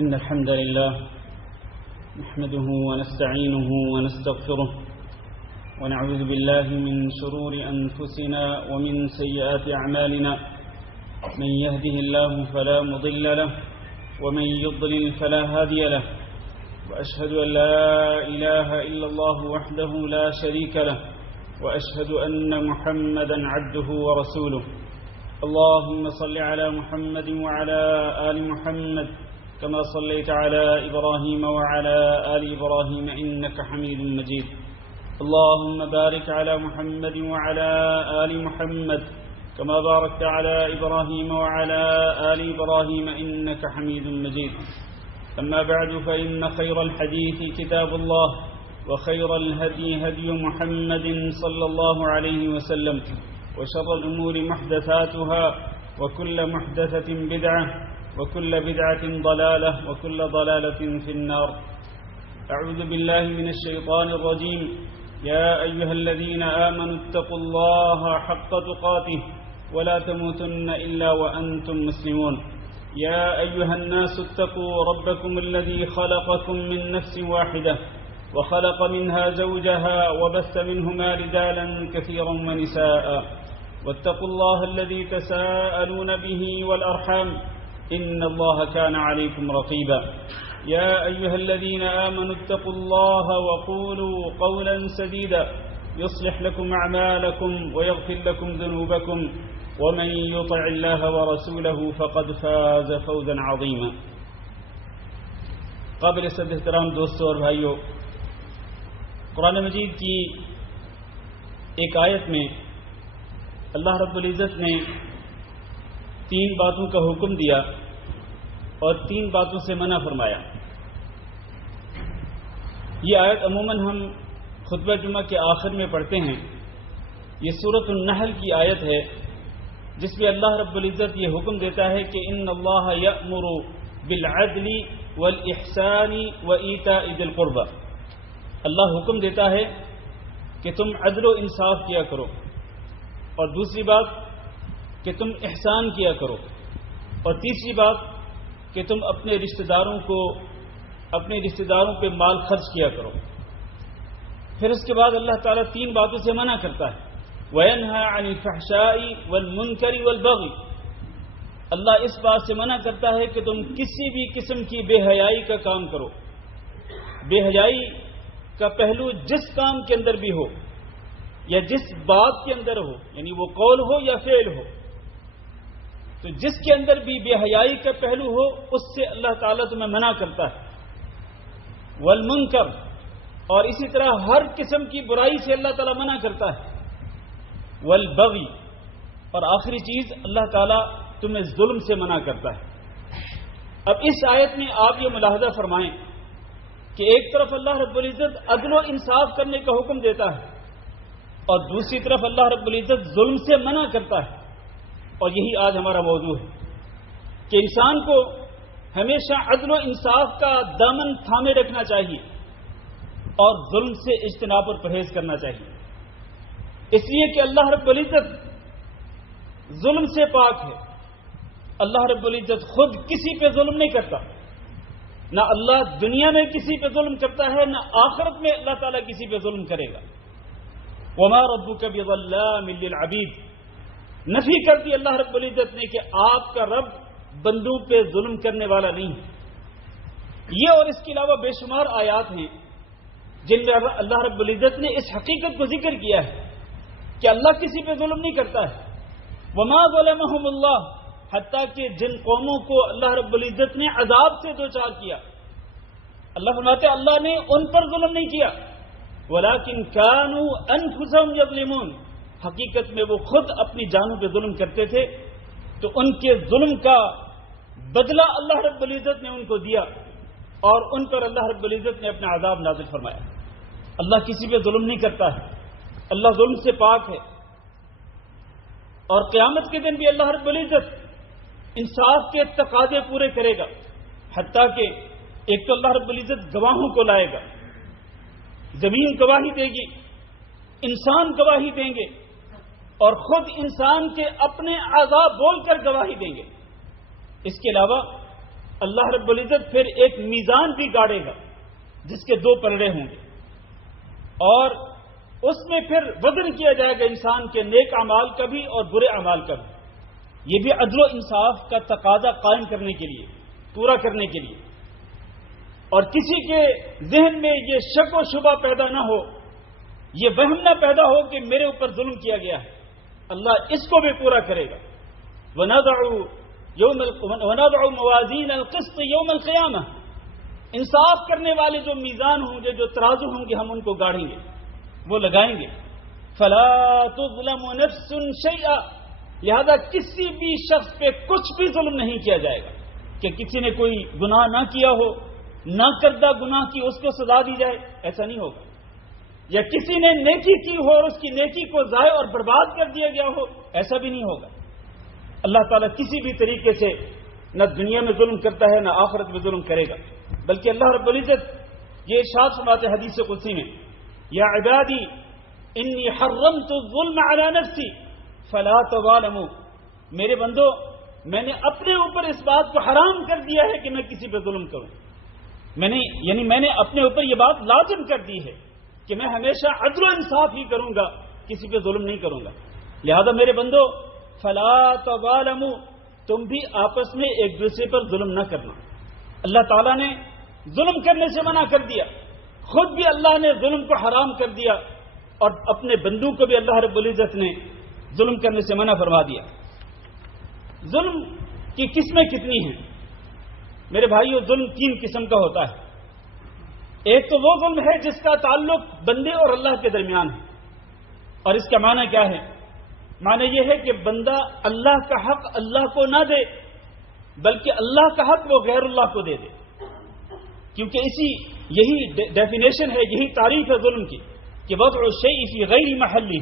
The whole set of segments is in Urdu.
إن الحمد لله نحمده ونستعينه ونستغفره ونعوذ بالله من شرور أنفسنا ومن سيئات أعمالنا. من يهده الله فلا مضل له ومن يضلل فلا هادي له، وأشهد أن لا إله إلا الله وحده لا شريك له، وأشهد أن محمدا عبده ورسوله. اللهم صل على محمد وعلى آل محمد كما صليت على إبراهيم وعلى آل إبراهيم إنك حميد مجيد. اللهم بارك على محمد وعلى آل محمد كما باركت على إبراهيم وعلى آل إبراهيم إنك حميد مجيد. أما بعد، فإن خير الحديث كتاب الله، وخير الهدي هدي محمد صلى الله عليه وسلم، وشر الأمور محدثاتها، وكل محدثة بدعة، وكل بدعة ضلالة، وكل ضلالة في النار. أعوذ بالله من الشيطان الرجيم. يا أيها الذين آمنوا اتقوا الله حق تقاته ولا تموتن إلا وأنتم مسلمون. يا أيها الناس اتقوا ربكم الذي خلقكم من نفس واحدة وخلق منها زوجها وبث منهما رجالا كثيرا ونساء، واتقوا الله الذي تساءلون به والأرحام إن الله كان عليكم رقيبا. يا أيها الذين آمنوا اتقوا الله وقولوا قولا سديدا يصلح لكم أعمالكم ويغفر لكم ذنوبكم، ومن يطع الله ورسوله فقد فاز فوزا عظيما. قابل صد احترام دوستوں اور بھائیوں، قرآن مجید کی ایک آیت میں اللہ رب العزت نے 3 باتوں کا حکم دیا اور 3 باتوں سے منع فرمایا. یہ آیت عموماً ہم خطبہ جمعہ کے آخر میں پڑھتے ہیں. یہ سورۃ النحل کی آیت ہے جس میں اللہ رب العزت یہ حکم دیتا ہے کہ ان اللہ یأمر بالعدل والاحسان وایتاء ذی القربى. اللہ حکم دیتا ہے کہ تم عدل و انصاف کیا کرو، اور دوسری بات کہ تم احسان کیا کرو، اور تیسری بات کہ تم اپنے رشتہ داروں پہ مال خرچ کیا کرو. پھر اس کے بعد اللہ تعالیٰ 3 باتوں سے منع کرتا ہے. وَيَنْهَى عَنِ الْفَحْشَاءِ وَالْمُنْكَرِ وَالْبَغْيِ. اللہ اس بات سے منع کرتا ہے کہ تم کسی بھی قسم کی بے حیائی کا کام کرو. بے حیائی کا پہلو جس کام کے اندر بھی ہو یا جس بات کے اندر ہو، یعنی وہ قول ہو یا فعل ہو، تو جس کے اندر بھی بے حیائی کا پہلو ہو اس سے اللہ تعالیٰ تمہیں منع کرتا ہے. والمنکر، اور اسی طرح ہر قسم کی برائی سے اللہ تعالیٰ منع کرتا ہے. والبغی، اور آخری چیز اللہ تعالیٰ تمہیں ظلم سے منع کرتا ہے. اب اس آیت میں آپ یہ ملاحظہ فرمائیں کہ ایک طرف اللہ رب العزت عدل و انصاف کرنے کا حکم دیتا ہے اور دوسری طرف اللہ رب العزت ظلم سے منع کرتا ہے. اور یہی آج ہمارا موضوع ہے کہ انسان کو ہمیشہ عدل و انصاف کا دامن تھامے رکھنا چاہیے اور ظلم سے اجتناب اور پرہیز کرنا چاہیے. اس لیے کہ اللہ رب العزت ظلم سے پاک ہے. اللہ رب العزت خود کسی پہ ظلم نہیں کرتا. نہ اللہ دنیا میں کسی پہ ظلم کرتا ہے، نہ آخرت میں اللہ تعالیٰ کسی پہ ظلم کرے گا. وما ربک بظلام للعبید. نفی کر دی اللہ رب العزت نے کہ آپ کا رب بندوں پہ ظلم کرنے والا نہیں ہے. یہ اور اس کے علاوہ بے شمار آیات ہیں جن میں اللہ رب العزت نے اس حقیقت کو ذکر کیا ہے کہ اللہ کسی پہ ظلم نہیں کرتا ہے. وما ظلمهم اللہ، حتیٰ کہ جن قوموں کو اللہ رب العزت نے عذاب سے دوچار کیا، اللہ فرماتے ہیں اللہ نے ان پر ظلم نہیں کیا. ولیکن کانوا انفسهم یظلمون، حقیقت میں وہ خود اپنی جانوں پہ ظلم کرتے تھے، تو ان کے ظلم کا بدلہ اللہ رب العزت نے ان کو دیا اور ان پر اللہ رب العزت نے اپنا عذاب نازل فرمایا. اللہ کسی پہ ظلم نہیں کرتا ہے، اللہ ظلم سے پاک ہے. اور قیامت کے دن بھی اللہ رب العزت انصاف کے تقاضے پورے کرے گا. حتیٰ کہ ایک تو اللہ رب العزت گواہوں کو لائے گا، زمین گواہی دے گی، انسان گواہی دیں گے، اور خود انسان کے اپنے اعضاء بول کر گواہی دیں گے. اس کے علاوہ اللہ رب العزت پھر ایک میزان بھی گاڑے گا جس کے 2 پلڑے ہوں گے، اور اس میں پھر وزن کیا جائے گا انسان کے نیک اعمال کا بھی اور برے اعمال کا بھی۔ یہ بھی عدل و انصاف کا تقاضا قائم کرنے کے لیے، پورا کرنے کے لیے، اور کسی کے ذہن میں یہ شک و شبہ پیدا نہ ہو، یہ وہم نہ پیدا ہو کہ میرے اوپر ظلم کیا گیا ہے۔ اللہ اس کو بھی پورا کرے گا۔ وَنَضَعُ مَوَازِينَ الْقِسْطِ يَوْمَ الْقِيَامَةِ، انصاف کرنے والے جو میزان ہوں گے، جو ترازو ہوں گے، ہم ان کو گاڑیں گے، وہ لگائیں گے۔ فَلَا تُظْلَمُ نَفْسٌ شَيْئًا، لہذا کسی بھی شخص پہ کچھ بھی ظلم نہیں کیا جائے گا کہ کسی نے کوئی گناہ نہ کیا ہو، نہ کردہ گناہ کی اس کو سزا دی جائے، ایسا نہیں ہوگا۔ یا کسی نے نیکی کی ہو اور اس کی نیکی کو ضائع اور برباد کر دیا گیا ہو، ایسا بھی نہیں ہوگا۔ اللہ تعالیٰ کسی بھی طریقے سے نہ دنیا میں ظلم کرتا ہے نہ آخرت میں ظلم کرے گا، بلکہ اللہ رب العزت یہ ارشاد فرماتے ہیں حدیث قدسی میں، یا عبادی انی حرمت الظلم علی نفسی فلا تظالموا، میرے بندو میں نے اپنے اوپر اس بات کو حرام کر دیا ہے کہ میں کسی پہ ظلم کروں۔ میں نے اپنے اوپر یہ بات لازم کر دی ہے کہ میں ہمیشہ عدل و انصاف ہی کروں گا، کسی پہ ظلم نہیں کروں گا۔ لہذا میرے بندو فلا تظالموا، تم بھی آپس میں ایک دوسرے پر ظلم نہ کرنا۔ اللہ تعالیٰ نے ظلم کرنے سے منع کر دیا، خود بھی اللہ نے ظلم کو حرام کر دیا، اور اپنے بندوں کو بھی اللہ رب العزت نے ظلم کرنے سے منع فرما دیا۔ ظلم کی قسمیں کتنی ہیں میرے بھائیو؟ ظلم 3 قسم کا ہوتا ہے۔ ایک تو وہ ظلم ہے جس کا تعلق بندے اور اللہ کے درمیان ہے، اور اس کا معنی کیا ہے؟ معنی یہ ہے کہ بندہ اللہ کا حق اللہ کو نہ دے، بلکہ اللہ کا حق وہ غیر اللہ کو دے دے، کیونکہ یہی ڈیفینیشن ہے، یہی تعریف ہے ظلم کی کہ وضع الشیء فی غیر محلہ،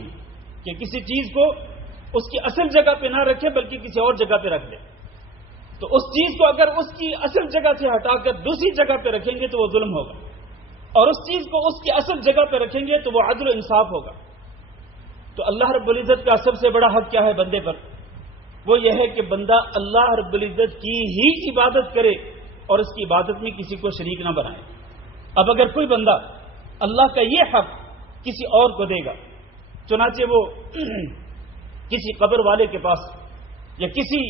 کہ کسی چیز کو اس کی اصل جگہ پہ نہ رکھے بلکہ کسی اور جگہ پہ رکھ دے۔ تو اس چیز کو اگر اس کی اصل جگہ سے ہٹا کر دوسری جگہ پہ رکھیں گے تو وہ ظلم ہوگا، اور اس چیز کو اس کی اصل جگہ پہ رکھیں گے تو وہ عدل و انصاف ہوگا۔ تو اللہ رب العزت کا سب سے بڑا حق کیا ہے بندے پر؟ وہ یہ ہے کہ بندہ اللہ رب العزت کی ہی عبادت کرے اور اس کی عبادت میں کسی کو شریک نہ بنائے۔ اب اگر کوئی بندہ اللہ کا یہ حق کسی اور کو دے گا، چنانچہ وہ کسی قبر والے کے پاس یا کسی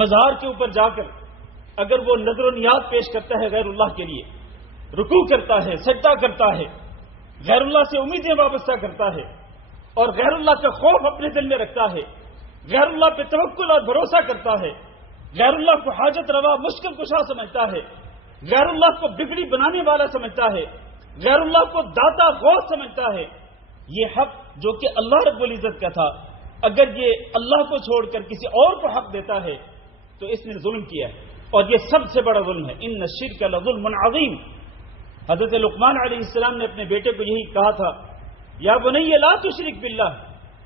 مزار کے اوپر جا کر اگر وہ نظر و نیاز پیش کرتا ہے غیر اللہ کے لیے، رکوع کرتا ہے، سجدہ کرتا ہے، غیر اللہ سے امیدیں وابستہ کرتا ہے، اور غیر اللہ کا خوف اپنے دل میں رکھتا ہے، غیر اللہ پہ توکل اور بھروسہ کرتا ہے، غیر اللہ کو حاجت روا مشکل کشا سمجھتا ہے، غیر اللہ کو بگڑی بنانے والا سمجھتا ہے، غیر اللہ کو داتا غوث سمجھتا ہے، یہ حق جو کہ اللہ رب العزت کا تھا، اگر یہ اللہ کو چھوڑ کر کسی اور کو حق دیتا ہے تو اس نے ظلم کیا ہے، اور یہ سب سے بڑا ظلم ہے۔ ان الشرک لظلم عظیم، حضرت لقمان علیہ السلام نے اپنے بیٹے کو یہی کہا تھا، یا بنی لا تشرک باللہ،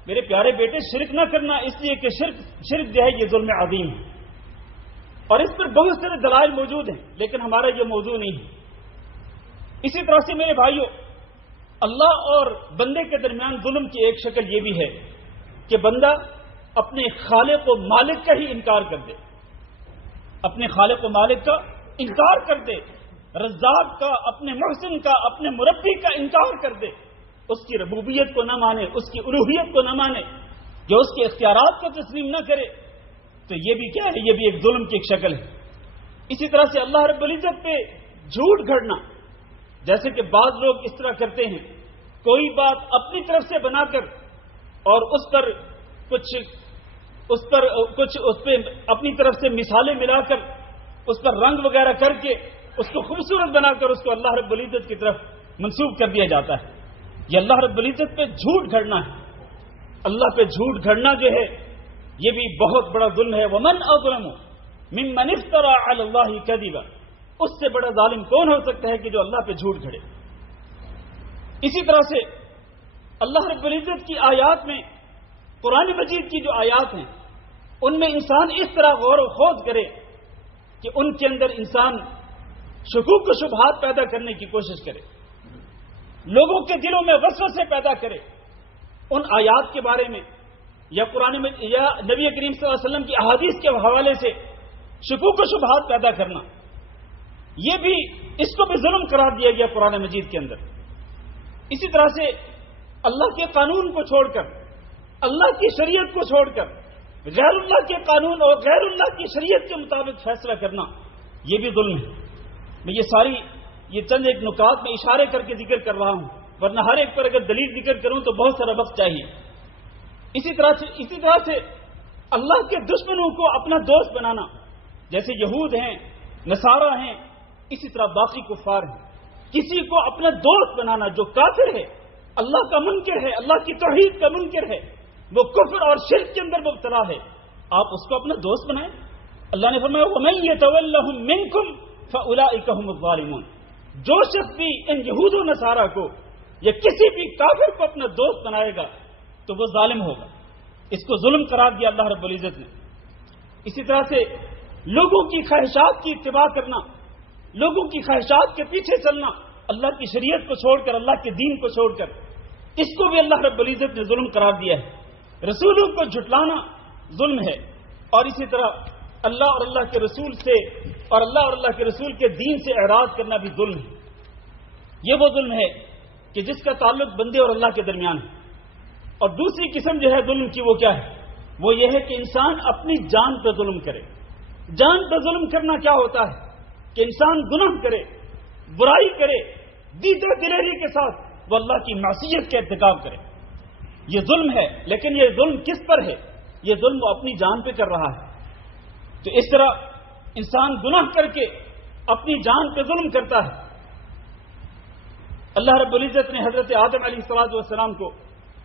میرے پیارے بیٹے شرک نہ کرنا، اس لیے کہ شرک جو ہے یہ ظلم عظیم ہے۔ اور اس پر بہت سارے دلائل موجود ہیں، لیکن ہمارا یہ موضوع نہیں ہے۔ اسی طرح سے میرے بھائیوں، اللہ اور بندے کے درمیان ظلم کی ایک شکل یہ بھی ہے کہ بندہ اپنے خالق و مالک کا ہی انکار کر دے، اپنے خالق و مالک کا انکار کر دے، رزاق کا، اپنے محسن کا، اپنے مربی کا انکار کر دے، اس کی ربوبیت کو نہ مانے، اس کی الوہیت کو نہ مانے، جو اس کے اختیارات کو تسلیم نہ کرے، تو یہ بھی کیا ہے؟ یہ بھی ایک ظلم کی ایک شکل ہے۔ اسی طرح سے اللہ رب العزت پہ جھوٹ گھڑنا، جیسے کہ بعض لوگ اس طرح کرتے ہیں، کوئی بات اپنی طرف سے بنا کر اور اس پہ اپنی طرف سے مثالیں ملا کر، اس پر رنگ وغیرہ کر کے اس کو خوبصورت بنا کر اس کو اللہ رب العزت کی طرف منسوب کر دیا جاتا ہے۔ یہ اللہ رب العزت پہ جھوٹ گھڑنا ہے۔ اللہ پہ جھوٹ گھڑنا جو ہے یہ بھی بہت بڑا ظلم ہے۔ وَمَنْ أَظْلَمُ مِمَّنِ افْتَرَىٰ عَلَى اللَّهِ كَذِبًا، اس سے بڑا ظالم کون ہو سکتا ہے کہ جو اللہ پہ جھوٹ گھڑے۔ اسی طرح سے اللہ رب العزت کی آیات میں، قرآن مجید کی جو آیات ہیں ان میں انسان اس طرح غور و خوض کرے کہ ان کے اندر انسان شکوک و شبہات پیدا کرنے کی کوشش کرے، لوگوں کے دلوں میں وسوسے پیدا کرے ان آیات کے بارے میں، یا قرآن میں یا نبی کریم صلی اللہ علیہ وسلم کی احادیث کے حوالے سے شکوک و شبہات پیدا کرنا، یہ بھی اس کو بھی ظلم قرار دیا گیا قرآن مجید کے اندر۔ اسی طرح سے اللہ کے قانون کو چھوڑ کر، اللہ کی شریعت کو چھوڑ کر غیر اللہ کے قانون اور غیر اللہ کی شریعت کے مطابق فیصلہ کرنا، یہ بھی ظلم ہے۔ میں یہ چند ایک نکات میں اشارے کر کے ذکر کر رہا ہوں، ورنہ ہر ایک پر اگر دلیل ذکر کروں تو بہت سارا وقت چاہیے۔ اسی طرح سے اللہ کے دشمنوں کو اپنا دوست بنانا، جیسے یہود ہیں، نصارہ ہیں، اسی طرح باقی کفار ہیں۔ کسی کو اپنا دوست بنانا جو کافر ہے، اللہ کا منکر ہے، اللہ کی توحید کا منکر ہے، وہ کفر اور شرک کے اندر مبتلا ہے، آپ اس کو اپنا دوست بنائیں۔ اللہ نے فرمایا وَمَن يَتَوَلَّهُم مِّنكُمْ فَأُولَٰئِكَ هُمُ الظَّالِمُونَ، جو شخص بھی ان یہود و نصارہ کو یا کسی بھی کافر کو اپنا دوست بنائے گا تو وہ ظالم ہوگا۔ اس کو ظلم قرار دیا اللہ رب العزت نے۔ اسی طرح سے لوگوں کی خواہشات کی اتباع کرنا، لوگوں کی خواہشات کے پیچھے چلنا، اللہ کی شریعت کو چھوڑ کر، اللہ کے دین کو چھوڑ کر، اس کو بھی اللہ رب العزت نے ظلم قرار دیا ہے۔ رسولوں کو جھٹلانا ظلم ہے، اور اسی طرح اللہ اور اللہ کے رسول سے اور اللہ اور اللہ کے رسول کے دین سے اعراض کرنا بھی ظلم ہے۔ یہ وہ ظلم ہے کہ جس کا تعلق بندے اور اللہ کے درمیان ہے۔ اور دوسری قسم جو ہے ظلم کی، وہ کیا ہے؟ وہ یہ ہے کہ انسان اپنی جان پہ ظلم کرے۔ جان پہ ظلم کرنا کیا ہوتا ہے کہ انسان گناہ کرے، برائی کرے، دیدہ دلیری کے ساتھ وہ اللہ کی معصیت کا ارتکاب کرے۔ یہ ظلم ہے، لیکن یہ ظلم کس پر ہے؟ یہ ظلم وہ اپنی جان پہ کر رہا ہے۔ تو اس طرح انسان گناہ کر کے اپنی جان پہ ظلم کرتا ہے۔ اللہ رب العزت نے حضرت آدم علیہ السلام کو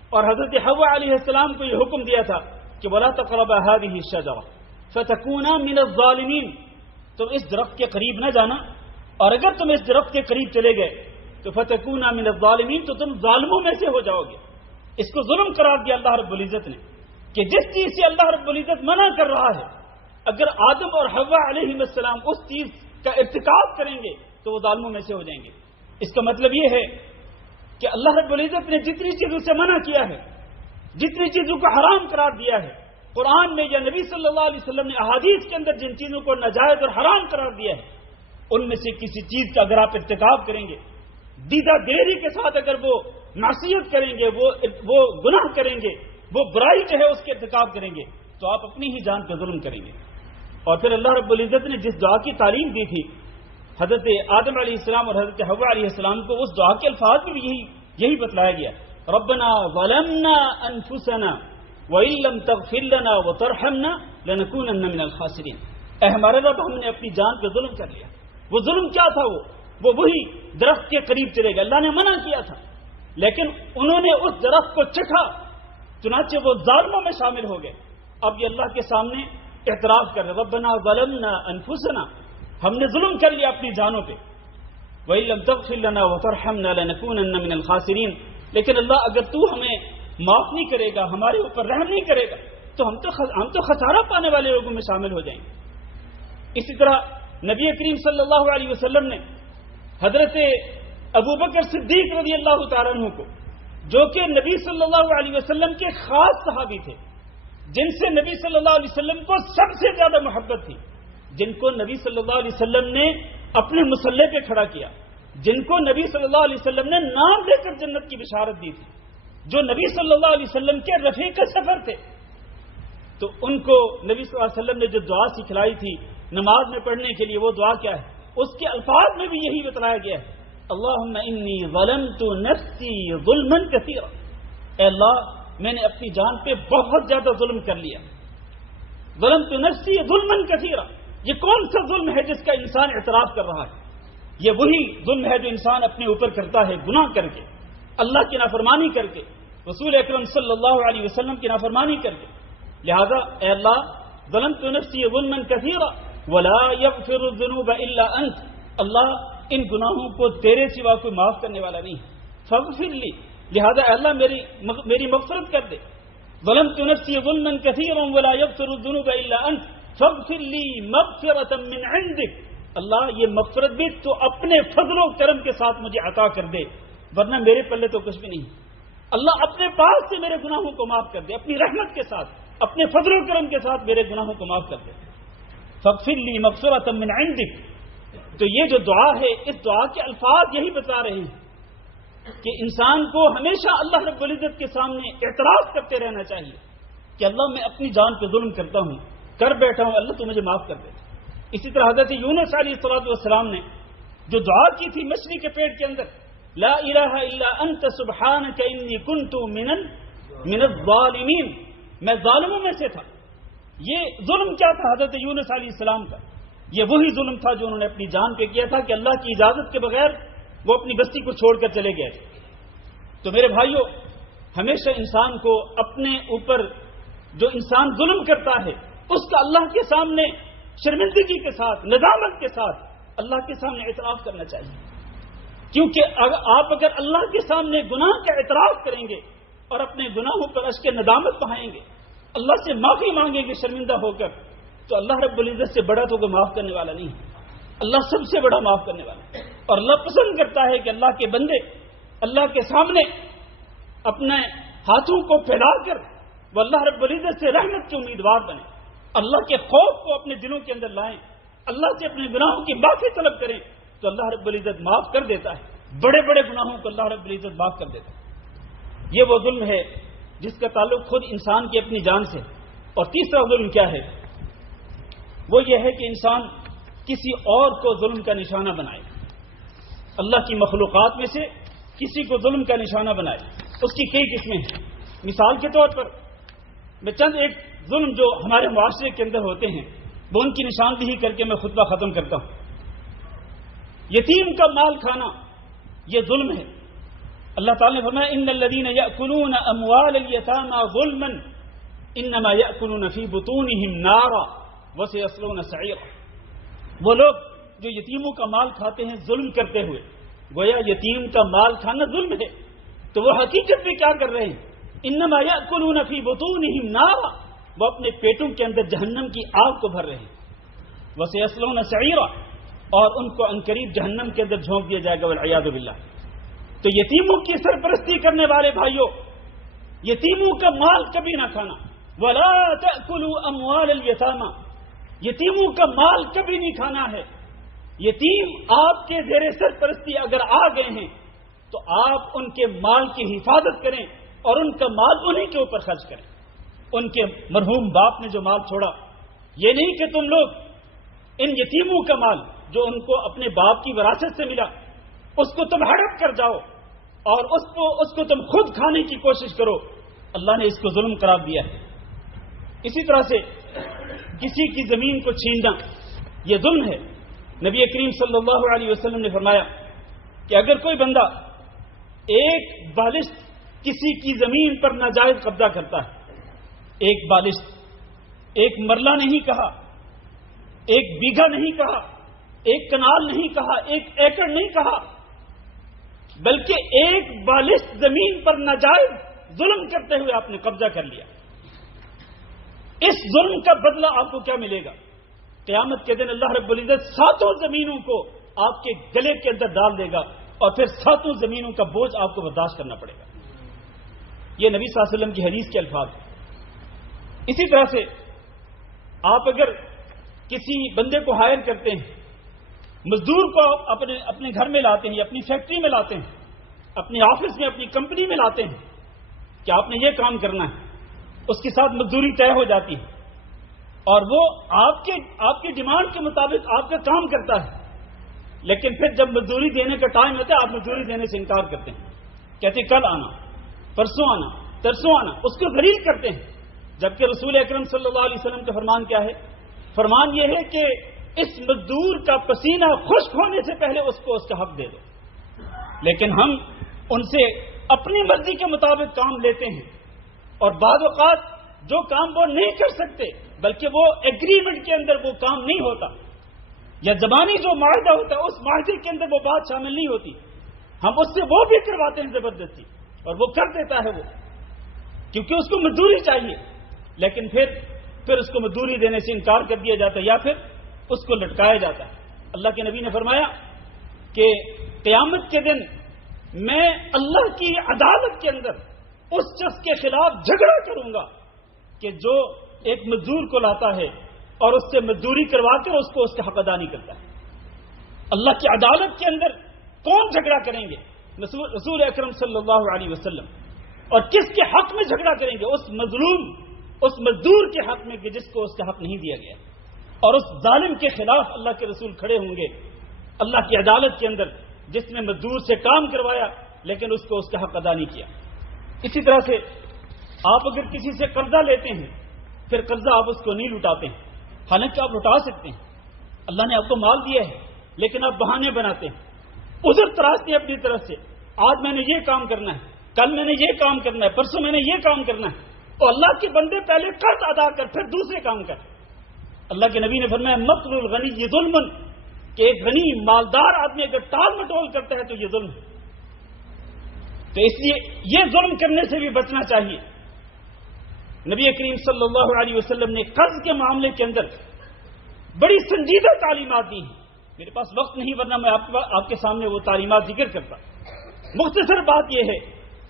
اور حضرت حوا علیہ السلام کو یہ حکم دیا تھا کہ وَلَا تَقْرَبَا هَٰذِهِ الشَّجَرَةَ فَتَكُونَا مِنَ الظَّالِمِينَ، تم اس درخت کے قریب نہ جانا، اور اگر تم اس درخت کے قریب چلے گئے تو فَتَكُونَا مِنَ الظَّالِمِينَ، تو تم ظالموں میں سے ہو جاؤ گے۔ اس کو ظلم قرار دیا اللہ رب العزت نے کہ جس چیز سے اللہ رب العزت منع کر رہا ہے، اگر آدم اور حوا علیہ السلام اس چیز کا ارتکاب کریں گے تو وہ ظالموں میں سے ہو جائیں گے۔ اس کا مطلب یہ ہے کہ اللہ رب العزت نے جتنی چیزوں سے منع کیا ہے، جتنی چیزوں کو حرام قرار دیا ہے قرآن میں یا نبی صلی اللہ علیہ وسلم نے احادیث کے اندر جن چیزوں کو ناجائز اور حرام قرار دیا ہے، ان میں سے کسی چیز کا اگر آپ ارتکاب کریں گے، دیدہ دلیری کے ساتھ اگر وہ معصیت کریں گے، وہ گناہ کریں گے، وہ برائی جو ہے اس کے ارتکاب کریں گے، تو آپ اپنی ہی جان پہ ظلم کریں گے۔ اور پھر اللہ رب العزت نے جس دعا کی تعلیم دی تھی حضرت آدم علیہ السلام اور حضرت حوا علیہ السلام کو، اس دعا کے الفاظ میں بھی یہی بتلایا گیا، ربنا ظلمنا انفسنا وَإِن لَّمْ تَغْفِرْ لَنَا وَتَرْحَمْنَا لَنَكُونَنَّ مِنَ الْخَاسِرِينَ، اے ہمارے رب ہم نے اپنی جان پہ ظلم کر لیا۔ وہ ظلم کیا تھا؟ وہ وہی درخت کے قریب چلے گئے، اللہ نے منع کیا تھا، لیکن انہوں نے اس درخت کو چکھا، چنانچہ وہ ظالموں میں شامل ہو گئے۔ اب یہ اللہ کے سامنے اعتراف کر رہے، ربنا ظلمنا انفسنا، ہم نے ظلم کر لیا اپنی جانوں پہ، وَإِن لَّمْ تَغْفِرْ لَنَا وَتَرْحَمْنَا لَنَكُونَنَّ مِنَ الْخَاسِرِينَ، لیکن اللہ اگر تو ہمیں معاف نہیں کرے گا، ہمارے اوپر رحم نہیں کرے گا، تو ہم تو خسارہ پانے والے لوگوں میں شامل ہو جائیں گے۔ اسی طرح نبی کریم صلی اللہ علیہ وسلم نے حضرت ابوبکر صدیق رضی اللہ تعالیٰ عنہ کو، جو کہ نبی صلی اللہ علیہ وسلم کے خاص صحابی تھے، جن سے نبی صلی اللہ علیہ وسلم کو سب سے زیادہ محبت تھی، جن کو نبی صلی اللہ علیہ وسلم نے اپنے مصلے پہ کھڑا کیا، جن کو نبی صلی اللہ علیہ وسلم نے نام دے کر جنت کی بشارت دی تھی، جو نبی صلی اللہ علیہ وسلم کے رفیق سفر تھے، تو ان کو نبی صلی اللہ علیہ وسلم نے جو دعا سکھلائی تھی نماز میں پڑھنے کے لیے، وہ دعا کیا ہے؟ اس کے الفاظ میں بھی یہی بتلایا گیا ہے، اللہم انی ظلمت نفسی ظلما کثیرا، اے اللہ میں نے اپنی جان پہ بہت زیادہ ظلم کر لیا۔ ظلمت نفسی ظلما کثیرا، یہ کون سا ظلم ہے جس کا انسان اعتراف کر رہا ہے؟ یہ وہی ظلم ہے جو انسان اپنے اوپر کرتا ہے گناہ کر کے، اللہ کی نافرمانی کر کے، رسول اکرم صلی اللہ علیہ وسلم کی نافرمانی کر کے۔ لہذا اے اللہ ظلمت نفسی ظلما کثیرا ولا یغفر الذنوب الا انت، اللہ ان گناہوں کو تیرے سوا کوئی معاف کرنے والا نہیں، فاغفر لی، لہذا اے اللہ میری مغفرت کر دے۔ ظلمت نفسی ظلما کثیرا ولا یغفر الذنوب الا انت فاغفر لی مغفرۃ من عندک، اللہ یہ مغفرت بھی تو اپنے فضل و کرم کے ساتھ مجھے عطا کر دے، ورنہ میرے پلے تو کچھ بھی نہیں۔ اللہ اپنے پاس سے میرے گناہوں کو معاف کر دے، اپنی رحمت کے ساتھ، اپنے فضل و کرم کے ساتھ میرے گناہوں کو معاف کر دے۔ فاغفر لی مغفرۃ من عندک، تو یہ جو دعا ہے، اس دعا کے الفاظ یہی بتا رہے ہیں کہ انسان کو ہمیشہ اللہ رب العزت کے سامنے اعتراف کرتے رہنا چاہیے کہ اللہ میں اپنی جان پہ ظلم کرتا ہوں، کر بیٹھا ہوں، اللہ تو مجھے معاف کر دے۔ اسی طرح حضرت یونس علیہ السلام نے جو دعا کی تھی مچھلی کے پیٹ کے اندر، لا الہ الا انت سبحانک انی کنت من الظالمین، میں ظالموں میں سے تھا۔ یہ ظلم کیا تھا حضرت یونس علیہ السلام کا؟ یہ وہی ظلم تھا جو انہوں نے اپنی جان پہ کیا تھا کہ اللہ کی اجازت کے بغیر وہ اپنی بستی کو چھوڑ کر چلے گئے تھے۔ تو میرے بھائیوں، ہمیشہ انسان کو اپنے اوپر جو انسان ظلم کرتا ہے اس کا اللہ کے سامنے شرمندگی کے ساتھ، ندامت کے ساتھ اللہ کے سامنے اعتراف کرنا چاہیے، کیونکہ آپ اگر اللہ کے سامنے گناہ کا اعتراف کریں گے اور اپنے گناہوں پر اشک ندامت بہائیں گے، اللہ سے معافی مانگیں گے شرمندہ ہو کر، تو اللہ رب العزت سے بڑا تو کوئی معاف کرنے والا نہیں ہے۔ اللہ سب سے بڑا معاف کرنے والا ہے، اور اللہ پسند کرتا ہے کہ اللہ کے بندے اللہ کے سامنے اپنے ہاتھوں کو پھیلا کر وہ اللہ رب العزت سے رحمت کے امیدوار بنے، اللہ کے خوف کو اپنے دلوں کے اندر لائیں، اللہ سے اپنے گناہوں کی معافی طلب کریں، تو اللہ رب العزت معاف کر دیتا ہے۔ بڑے بڑے گناہوں کو اللہ رب العزت معاف کر دیتا ہے۔ یہ وہ ظلم ہے جس کا تعلق خود انسان کی اپنی جان سے۔ اور تیسرا ظلم کیا ہے؟ وہ یہ ہے کہ انسان کسی اور کو ظلم کا نشانہ بنائے، اللہ کی مخلوقات میں سے کسی کو ظلم کا نشانہ بنائے۔ اس کی کئی قسمیں ہیں۔ مثال کے طور پر میں چند ایک ظلم جو ہمارے معاشرے کے اندر ہوتے ہیں وہ ان کی نشاندہی کر کے میں خطبہ ختم کرتا ہوں۔ یتیم کا مال کھانا یہ ظلم ہے۔ اللہ تعالیٰ نے فرمایا ان الذین یأکلون اموال الیتامی ظلما انما یأکلون فی بطونہم نارا وسیصلون سعیرا۔ وہ لوگ جو یتیموں کا مال کھاتے ہیں ظلم کرتے ہوئے، گویا یتیم کا مال کھانا ظلم ہے، تو وہ حقیقت میں کیا کر رہے ہیں؟ انما یأکلون فی بطونہم نارا، وہ اپنے پیٹوں کے اندر جہنم کی آگ کو بھر رہے ہیں، وسیصلون سعیرا، اور ان کو عنقریب جہنم کے اندر جھونک دیا جائے گا والعیاذ باللہ۔ تو یتیموں کی سرپرستی کرنے والے بھائیوں، یتیموں کا مال کبھی نہ کھانا، ولا تأکلوا اموال الیتامی، یتیموں کا مال کبھی نہیں کھانا ہے۔ یتیم آپ کے زیر سرپرستی اگر آ گئے ہیں تو آپ ان کے مال کی حفاظت کریں اور ان کا مال انہی کے اوپر خرچ کریں۔ ان کے مرحوم باپ نے جو مال چھوڑا، یہ نہیں کہ تم لوگ ان یتیموں کا مال جو ان کو اپنے باپ کی وراثت سے ملا اس کو تم ہڑپ کر جاؤ اور اس کو تم خود کھانے کی کوشش کرو۔ اللہ نے اس کو ظلم قرار دیا ہے۔ اسی طرح سے کسی کی زمین کو چھیننا یہ ظلم ہے۔ نبی کریم صلی اللہ علیہ وسلم نے فرمایا کہ اگر کوئی بندہ ایک بالشت کسی کی زمین پر ناجائز قبضہ کرتا ہے، ایک بالشت، ایک مرلہ نہیں کہا، ایک بیگھا نہیں کہا، ایک کنال نہیں کہا، ایک ایکڑ نہیں کہا، بلکہ ایک بالشت زمین پر ناجائز ظلم کرتے ہوئے آپ نے قبضہ کر لیا، اس ظلم کا بدلہ آپ کو کیا ملے گا؟ قیامت کے دن اللہ رب العزت 7 زمینوں کو آپ کے گلے کے اندر ڈال دے گا اور پھر 7 زمینوں کا بوجھ آپ کو برداشت کرنا پڑے گا۔ یہ نبی صلی اللہ علیہ وسلم کی حدیث کے الفاظ ہیں۔ اسی طرح سے آپ اگر کسی بندے کو ہائر کرتے ہیں، مزدور کو اپنے گھر میں لاتے ہیں یا اپنی فیکٹری میں لاتے ہیں، اپنے آفس میں، اپنی کمپنی میں لاتے ہیں کہ آپ نے یہ کام کرنا ہے، اس کے ساتھ مزدوری طے ہو جاتی ہے اور وہ آپ کے ڈیمانڈ کے مطابق آپ کا کام کرتا ہے، لیکن پھر جب مزدوری دینے کا ٹائم ہوتا ہے آپ مزدوری دینے سے انکار کرتے ہیں، کہتے ہیں کل آنا، پرسوں آنا، ترسوں آنا، اس کو ذلیل کرتے ہیں۔ جبکہ رسول اکرم صلی اللہ علیہ وسلم کا فرمان کیا ہے؟ فرمان یہ ہے کہ اس مزدور کا پسینہ خشک ہونے سے پہلے اس کو اس کا حق دے دو، لیکن ہم ان سے اپنی مرضی کے مطابق کام لیتے ہیں اور بعض اوقات جو کام وہ نہیں کر سکتے بلکہ وہ ایگریمنٹ کے اندر وہ کام نہیں ہوتا، یا زبانی جو معاہدہ ہوتا ہے اس معاہدے کے اندر وہ بات شامل نہیں ہوتی، ہم اس سے وہ بھی کرواتے ہیں زبردستی اور وہ کر دیتا ہے وہ، کیونکہ اس کو مزدوری چاہیے، لیکن پھر اس کو مزدوری دینے سے انکار کر دیا جاتا ہے یا پھر اس کو لٹکایا جاتا ہے۔ اللہ کے نبی نے فرمایا کہ قیامت کے دن میں اللہ کی عدالت کے اندر اس شخص کے خلاف جھگڑا کروں گا کہ جو ایک مزدور کو لاتا ہے اور اس سے مزدوری کروا کر اس کو اس کا حق ادا نہیں کرتا ہے۔ اللہ کی عدالت کے اندر کون جھگڑا کریں گے؟ رسول اکرم صلی اللہ علیہ وسلم. اور کس کے حق میں جھگڑا کریں گے؟ اس مظلوم، اس مزدور کے حق میں کہ جس کو اس کا حق نہیں دیا گیا، اور اس ظالم کے خلاف اللہ کے رسول کھڑے ہوں گے اللہ کی عدالت کے اندر، جس نے مزدور سے کام کروایا لیکن اس کو اس کا حق ادا نہیں کیا. اسی طرح سے آپ اگر کسی سے قرضہ لیتے ہیں، پھر قرضہ آپ اس کو نہیں لوٹاتے ہیں، حالانکہ آپ لوٹا سکتے ہیں، اللہ نے آپ کو مال دیا ہے، لیکن آپ بہانے بناتے ہیں، عذر تراشتے ہیں اپنی طرف سے. آج میں نے یہ کام کرنا ہے، کل میں نے یہ کام کرنا ہے، پرسوں میں نے یہ کام کرنا ہے. تو اللہ کے بندے پہلے قرض ادا کر، پھر دوسرے کام کر. اللہ کے نبی نے فرمایا مطل الغنی یہ ظلم، کہ ایک غنی مالدار آدمی اگر ٹال مٹول کرتا ہے تو یہ ظلم ہے. تو اس لیے یہ ظلم کرنے سے بھی بچنا چاہیے. نبی کریم صلی اللہ علیہ وسلم نے قرض کے معاملے کے اندر بڑی سنجیدہ تعلیمات دی ہیں. میرے پاس وقت نہیں، ورنہ میں آپ کے سامنے وہ تعلیمات ذکر کرتا. مختصر بات یہ ہے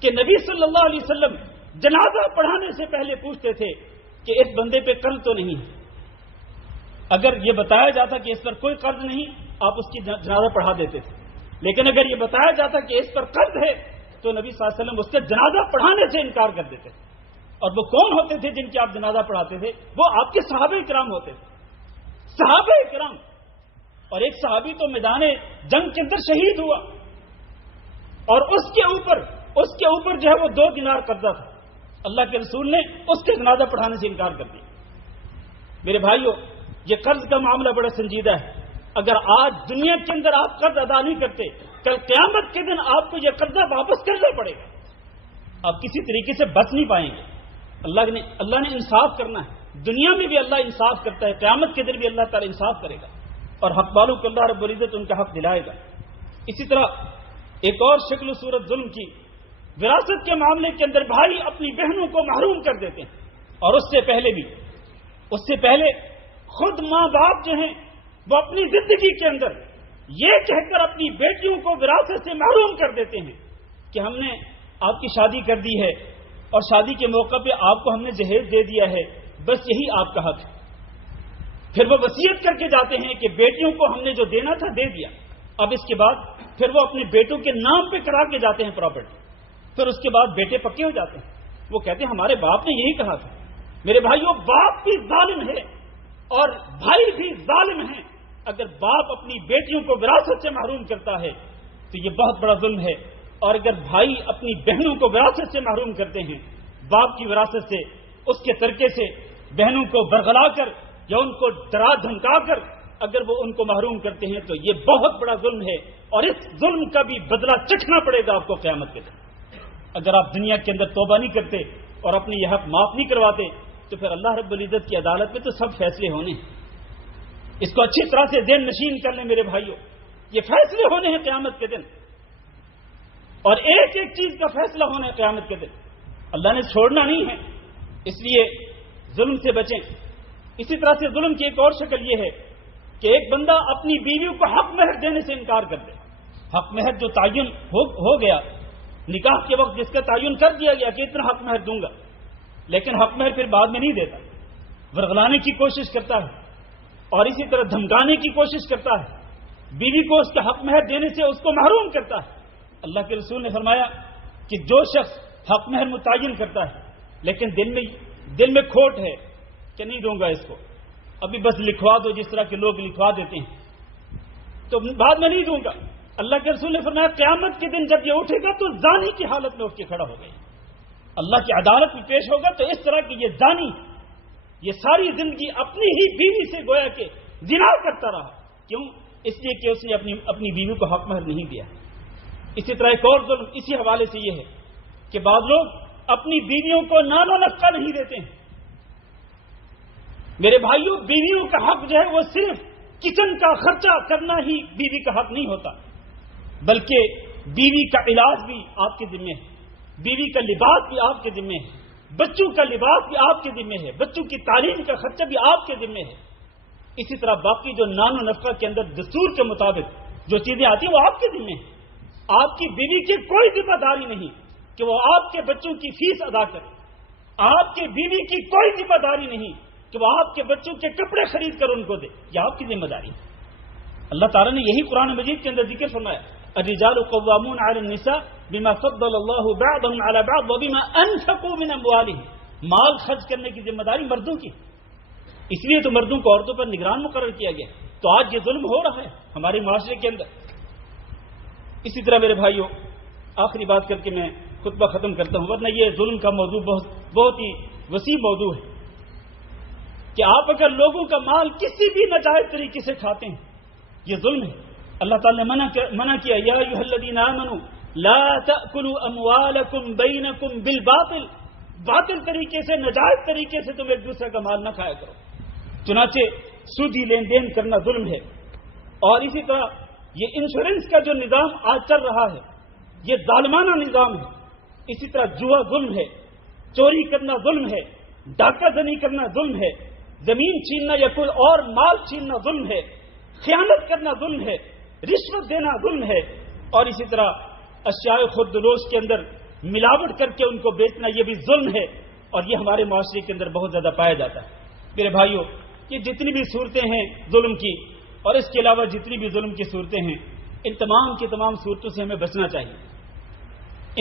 کہ نبی صلی اللہ علیہ وسلم جنازہ پڑھانے سے پہلے پوچھتے تھے کہ اس بندے پہ قرض تو نہیں ہے. اگر یہ بتایا جاتا کہ اس پر کوئی قرض نہیں، آپ اس کی جنازہ پڑھا دیتے تھے. لیکن اگر یہ بتایا جاتا کہ اس پر قرض ہے تو نبی صلی اللہ علیہ وسلم اس سے جنازہ پڑھانے سے انکار کر دیتے تھے. اور وہ کون ہوتے تھے جن کی آپ جنازہ پڑھاتے تھے؟ وہ آپ کے صحابہ کرام ہوتے تھے، صحابہ کرام. اور ایک صحابی تو میدان جنگ کے اندر شہید ہوا، اور اس کے اوپر جو ہے وہ 2 دینار قرضہ تھا. اللہ کے رسول نے اس کے جنازہ پڑھانے سے انکار کر دیا. میرے بھائیوں، یہ قرض کا معاملہ بڑا سنجیدہ ہے. اگر آج دنیا کے اندر آپ قرض ادا نہیں کرتے، کل قیامت کے دن آپ کو یہ قرضہ واپس کرنا پڑے گا. آپ کسی طریقے سے بچ نہیں پائیں گے. اللہ نے انصاف کرنا ہے. دنیا میں بھی اللہ انصاف کرتا ہے، قیامت کے دن بھی اللہ تعالی انصاف کرے گا، اور حق والوں کو اللہ رب العزت ان کا حق دلائے گا. اسی طرح ایک اور شکل و صورت ظلم کی، وراثت کے معاملے کے اندر بھائی اپنی بہنوں کو محروم کر دیتے ہیں. اور اس سے پہلے خود ماں باپ جو ہیں وہ اپنی زندگی کے اندر یہ کہہ کر اپنی بیٹیوں کو وراثت سے محروم کر دیتے ہیں کہ ہم نے آپ کی شادی کر دی ہے، اور شادی کے موقع پہ آپ کو ہم نے جہیز دے دیا ہے، بس یہی آپ کا حق ہے. پھر وہ وصیت کر کے جاتے ہیں کہ بیٹیوں کو ہم نے جو دینا تھا دے دیا. اب اس کے بعد پھر وہ اپنے بیٹوں کے نام پہ کرا کے جاتے ہیں پراپرٹی. پھر اس کے بعد بیٹے پکے ہو جاتے ہیں. وہ کہتے ہیں ہمارے باپ نے یہی کہا تھا. میرے بھائیوں، باپ بھی ظالم ہے اور بھائی بھی ظالم ہیں. اگر باپ اپنی بیٹیوں کو وراثت سے محروم کرتا ہے تو یہ بہت بڑا ظلم ہے. اور اگر بھائی اپنی بہنوں کو وراثت سے محروم کرتے ہیں، باپ کی وراثت سے، اس کے طریقے سے بہنوں کو برگلا کر یا ان کو ڈرا دھمکا کر اگر وہ ان کو محروم کرتے ہیں تو یہ بہت بڑا ظلم ہے. اور اس ظلم کا بھی بدلہ چکھنا پڑے گا آپ کو قیامت کے دن. اگر آپ دنیا کے اندر توبہ نہیں کرتے اور اپنے یہ حق معاف نہیں کرواتے تو پھر اللہ رب العزت کی عدالت میں تو سب فیصلے ہونے ہیں. اس کو اچھی طرح سے ذہن نشین کر لیں میرے بھائیوں. یہ فیصلے ہونے ہیں قیامت کے دن، اور ایک ایک چیز کا فیصلہ ہونا ہے قیامت کے دن. اللہ نے چھوڑنا نہیں ہے، اس لیے ظلم سے بچیں. اسی طرح سے ظلم کی ایک اور شکل یہ ہے کہ ایک بندہ اپنی بیویوں کو حق مہر دینے سے انکار کر دے. حق مہر جو تعین ہو گیا نکاح کے وقت، جس کا تعین کر دیا گیا کہ اتنا حق مہر دوں گا، لیکن حق مہر پھر بعد میں نہیں دیتا، ورغلانے کی کوشش کرتا ہے اور اسی طرح دھمکانے کی کوشش کرتا ہے، بیوی کو اس کا حق مہر دینے سے اس کو محروم کرتا ہے. اللہ کے رسول نے فرمایا کہ جو شخص حق مہر متعین کرتا ہے لیکن دل میں کھوٹ ہے کہ نہیں دوں گا اس کو، ابھی بس لکھوا دو، جس طرح کے لوگ لکھوا دیتے ہیں، تو بعد میں نہیں دوں گا. اللہ کے رسول نے فرمایا قیامت کے دن جب یہ اٹھے گا تو زانی کی حالت میں اٹھ کے کھڑا ہو گئی، اللہ کی عدالت میں پیش ہوگا. تو اس طرح کی یہ زانی یہ ساری زندگی اپنی ہی بیوی سے گویا کہ زنا کرتا رہا. کیوں؟ اس لیے کہ اس نے اپنی بیوی کو حق مہر نہیں دیا. اسی طرح ایک اور ظلم اسی حوالے سے یہ ہے کہ بعض لوگ اپنی بیویوں کو نان و نفقہ نہیں دیتے ہیں. میرے بھائیوں، بیویوں کا حق جو ہے وہ صرف کچن کا خرچہ کرنا ہی بیوی کا حق نہیں ہوتا، بلکہ بیوی کا علاج بھی آپ کے ذمہ ہے، بیوی کا لباس بھی آپ کے ذمہ ہے، بچوں کا لباس بھی آپ کے ذمہ ہے، بچوں کی تعلیم کا خرچہ بھی آپ کے ذمہ ہے. اسی طرح باقی جو نان و نفقہ کے اندر دستور کے مطابق جو چیزیں آتی ہیں وہ آپ کے ذمہ ہیں. آپ کی بیوی کی کوئی ذمہ داری نہیں کہ وہ آپ کے بچوں کی فیس ادا کرے. آپ کی بیوی کی کوئی ذمہ داری نہیں کہ وہ آپ کے بچوں کے کپڑے خرید کر ان کو دے. یہ آپ کی ذمہ داری ہے. اللہ تعالیٰ نے یہی قرآن مجید کے اندر ذکر فرمایا، الرجال قوامون علی النساء بما فضل اللہ بعضهم علی بعض وبما انفقوا من اموالهم. مال خرچ کرنے کی ذمہ داری مردوں کی، اس لیے تو مردوں کو عورتوں پر نگران مقرر کیا گیا. تو آج یہ ظلم ہو رہا ہے ہمارے معاشرے کے اندر. اسی طرح میرے بھائیوں، آخری بات کر کے میں خطبہ ختم کرتا ہوں، ورنہ یہ ظلم کا موضوع بہت ہی وسیع موضوع ہے کہ آپ اگر لوگوں کا مال کسی بھی ناجائز طریقے سے کھاتے ہیں یہ ظلم ہے. اللہ تعالی نے منع کیا، یا ایھا الذین آمنوا لا تأکلوا اموالکم بینکم بالباطل. باطل طریقے سے، ناجائز طریقے سے تم ایک دوسرے کا مال نہ کھایا کرو. چنانچہ سودی لین دین کرنا ظلم ہے. اور اسی طرح یہ انشورنس کا جو نظام آج چل رہا ہے یہ ظالمانہ نظام ہے. اسی طرح جوا ظلم ہے، چوری کرنا ظلم ہے، ڈاکہ زنی کرنا ظلم ہے، زمین چھیننا یا کوئی اور مال چھیننا ظلم ہے، خیانت کرنا ظلم ہے، رشوت دینا ظلم ہے. اور اسی طرح اشیاء خودروش کے اندر ملاوٹ کر کے ان کو بیچنا یہ بھی ظلم ہے. اور یہ ہمارے معاشرے کے اندر بہت زیادہ پایا جاتا ہے. میرے بھائیوں، یہ جتنی بھی صورتیں ہیں ظلم کی اور اس کے علاوہ جتنی بھی ظلم کی صورتیں ہیں، ان تمام کی تمام صورتوں سے ہمیں بچنا چاہیے.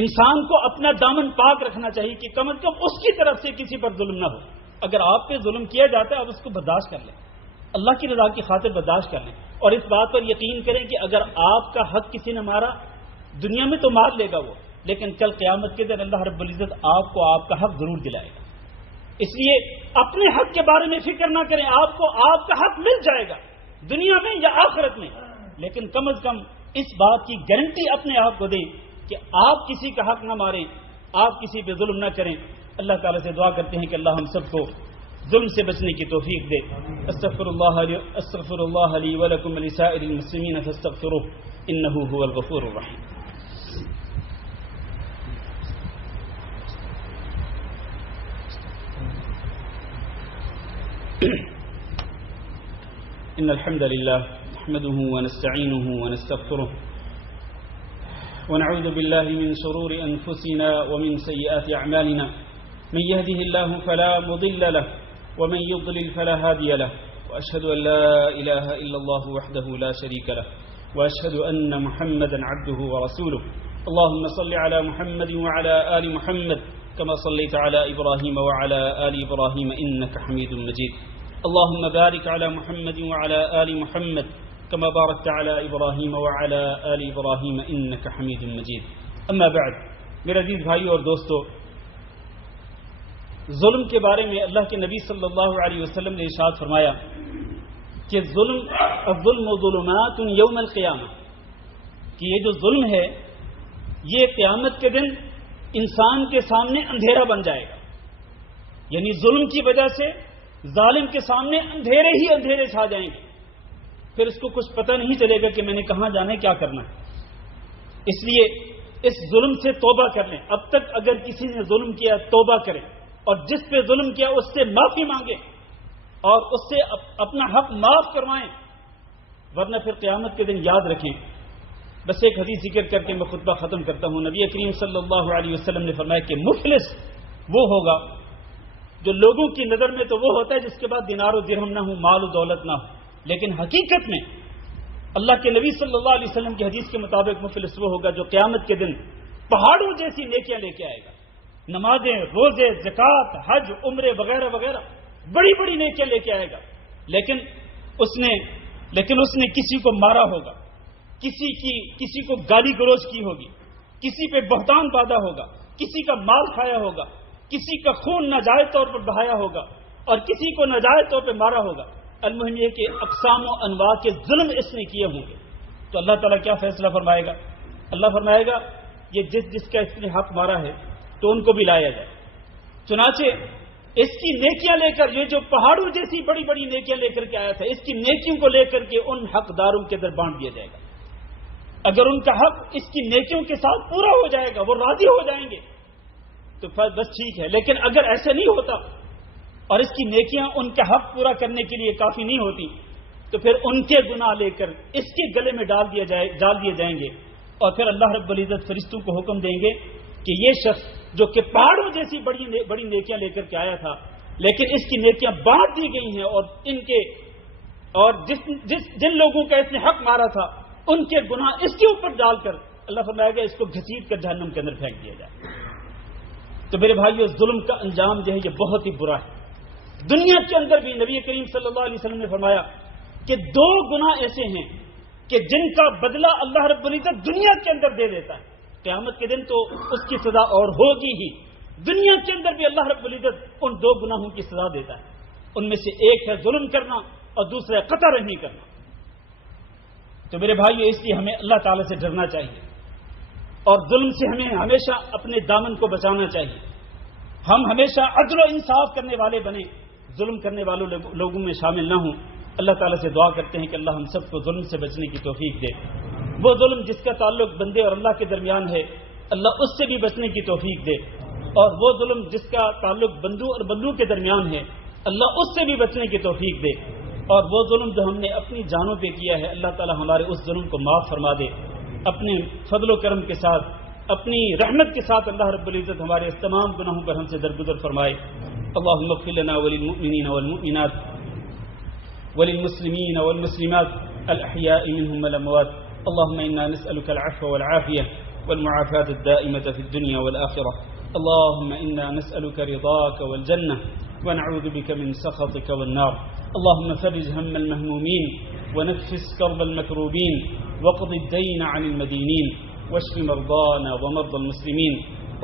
انسان کو اپنا دامن پاک رکھنا چاہیے کہ کم از کم اس کی طرف سے کسی پر ظلم نہ ہو. اگر آپ پہ ظلم کیا جاتا ہے آپ اس کو برداشت کر لیں، اللہ کی رضا کی خاطر برداشت کر لیں. اور اس بات پر یقین کریں کہ اگر آپ کا حق کسی نے مارا، دنیا میں تو مار لے گا وہ، لیکن کل قیامت کے دن اللہ رب العزت آپ کو آپ کا حق ضرور دلائے گا. اس لیے اپنے حق کے بارے میں فکر نہ کریں، آپ کو آپ کا حق مل جائے گا دنیا میں یا آخرت میں. لیکن کم از کم اس بات کی گارنٹی اپنے آپ کو دیں کہ آپ کسی کا حق نہ ماریں، آپ کسی پہ ظلم نہ کریں. اللہ تعالیٰ سے دعا کرتے ہیں کہ اللہ ہم سب کو ظلم سے بچنے کی توفیق دے. استغفر اللہ لی ولکم ولسائر المسلمین فاستغفروہ انہ هو الغفور الرحیم. ان الحمد لله نحمده ونستعينه ونستغفره ونعوذ بالله من شرور انفسنا ومن سيئات اعمالنا. من يهده الله فلا مضل له ومن يضلل فلا هادي له. واشهد ان لا اله الا الله وحده لا شريك له واشهد ان محمدا عبده ورسوله. اللهم صل على محمد وعلى ال محمد كما صليت على ابراهيم وعلى ال ابراهيم انك حميد مجيد. اللهم بارك على محمد وعلى آل محمد كما باركت على إبراهيم وعلى آل إبراهيم إنك حميد مجيد. اما بعد، میرے عزیز بھائیو اور دوستو، ظلم کے بارے میں اللہ کے نبی صلی اللہ علیہ وسلم نے ارشاد فرمایا کہ الظلم ظلمات یوم القیامہ، کہ یہ جو ظلم ہے یہ قیامت کے دن انسان کے سامنے اندھیرا بن جائے گا. یعنی ظلم کی وجہ سے ظالم کے سامنے اندھیرے ہی اندھیرے چھا جائیں گے، پھر اس کو کچھ پتہ نہیں چلے گا کہ میں نے کہاں جانا ہے، کیا کرنا ہے. اس لیے اس ظلم سے توبہ کر لیں. اب تک اگر کسی نے ظلم کیا توبہ کریں، اور جس پہ ظلم کیا اس سے معافی مانگیں اور اس سے اپنا حق معاف کروائیں، ورنہ پھر قیامت کے دن یاد رکھیں. بس ایک حدیث ذکر کر کے میں خطبہ ختم کرتا ہوں. نبی کریم صلی اللہ علیہ وسلم نے فرمایا کہ مفلس وہ ہوگا جو لوگوں کی نظر میں تو وہ ہوتا ہے جس کے بعد دینار و درہم نہ ہو، مال و دولت نہ ہو، لیکن حقیقت میں اللہ کے نبی صلی اللہ علیہ وسلم کی حدیث کے مطابق مفلس وہ ہوگا جو قیامت کے دن پہاڑوں جیسی نیکیاں لے کے آئے گا. نمازیں، روزے، زکوٰۃ، حج، عمرے وغیرہ وغیرہ بڑی بڑی نیکیاں لے کے آئے گا، لیکن اس نے کسی کو مارا ہوگا، کسی کو گالی گلوچ کی ہوگی، کسی پہ بہتان باندھا ہوگا، کسی کا مال کھایا ہوگا، کسی کا خون ناجائز طور پر بہایا ہوگا اور کسی کو ناجائز طور پہ مارا ہوگا. المہم یہ کہ اقسام و انواع کے ظلم اس نے کیے ہوں گے. تو اللہ تعالیٰ کیا فیصلہ فرمائے گا؟ اللہ فرمائے گا یہ جس کا اس نے حق مارا ہے تو ان کو بھی لایا جائے. چنانچہ اس کی نیکیاں لے کر، یہ جو پہاڑوں جیسی بڑی بڑی نیکیاں لے کر کے آیا تھا، اس کی نیکیوں کو لے کر کے ان حقداروں کے در بانٹ دیا جائے گا. اگر ان کا حق اس کی نیکیوں کے ساتھ پورا ہو جائے گا، وہ راضی ہو جائیں گے تو بس ٹھیک ہے. لیکن اگر ایسے نہیں ہوتا اور اس کی نیکیاں ان کا حق پورا کرنے کے لیے کافی نہیں ہوتی تو پھر ان کے گناہ لے کر اس کے گلے میں ڈال دیے جائیں گے. اور پھر اللہ رب العزت فرشتوں کو حکم دیں گے کہ یہ شخص جو کہ پہاڑوں جیسی بڑی نیکیاں لے کر کے آیا تھا، لیکن اس کی نیکیاں بانٹ دی گئی ہیں اور ان کے اور جن لوگوں کا اس نے حق مارا تھا ان کے گناہ اس کے اوپر ڈال کر اللہ فرمائے گا اس کو گھسیٹ کر جہنم کے اندر پھینک دیا جائے. تو میرے بھائیو ظلم کا انجام جو ہے یہ بہت ہی برا ہے. دنیا کے اندر بھی نبی کریم صلی اللہ علیہ وسلم نے فرمایا کہ 2 گناہ ایسے ہیں کہ جن کا بدلہ اللہ رب العزت دنیا کے اندر دے دیتا ہے. قیامت کے دن تو اس کی سزا اور ہوگی ہی، دنیا کے اندر بھی اللہ رب العزت ان 2 گناہوں کی سزا دیتا ہے. ان میں سے ایک ہے ظلم کرنا اور دوسرا ہے قطع رحمی کرنا. تو میرے بھائیو اس لیے ہمیں اللہ تعالیٰ سے ڈرنا چاہیے اور ظلم سے ہمیں ہمیشہ اپنے دامن کو بچانا چاہیے. ہم ہمیشہ عدل و انصاف کرنے والے بنیں، ظلم کرنے والوں لوگوں میں شامل نہ ہوں. اللہ تعالیٰ سے دعا کرتے ہیں کہ اللہ ہم سب کو ظلم سے بچنے کی توفیق دے. وہ ظلم جس کا تعلق بندے اور اللہ کے درمیان ہے اللہ اس سے بھی بچنے کی توفیق دے، اور وہ ظلم جس کا تعلق بندو اور بندو کے درمیان ہے اللہ اس سے بھی بچنے کی توفیق دے. اور وہ ظلم جو ہم نے اپنی جانوں پہ کیا ہے اللہ تعالیٰ ہمارے اس ظلم کو معاف فرما دے. اپنے فضل و کرم کے ساتھ اپنی رحمت کے ساتھ اللہ رب العزت ہمارے اس تمام گناہوں پر ہم سے درگزر فرمائے. اللهم اغفر لنا وللمؤمنين والمؤمنات وللمسلمين والمسلمات الأحياء منهم والأموات. اللهم إنا نسألك العفو والعافية والمعافاة الدائمة في الدنيا والآخرة. اللهم إنا نسألك رضاك والجنة ونعوذ بك من سخطك والنار. اللهم فرج هم المهمومين ونفس كرب المكروبين وقض الدين عن المدينين واشف مرضانا ومرضى المسلمين.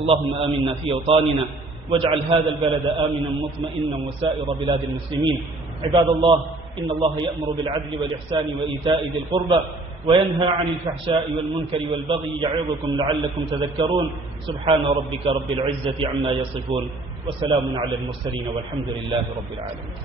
اللهم آمنا في أوطاننا واجعل هذا البلد آمنا مطمئنا وسائر بلاد المسلمين. عباد الله إن الله يأمر بالعدل والإحسان وإيتاء ذي القربى وينهى عن الفحشاء والمنكر والبغي يعظكم لعلكم تذكرون. سبحان ربك رب العزة عما يصفون وسلام على المرسلين والحمد لله رب العالمين.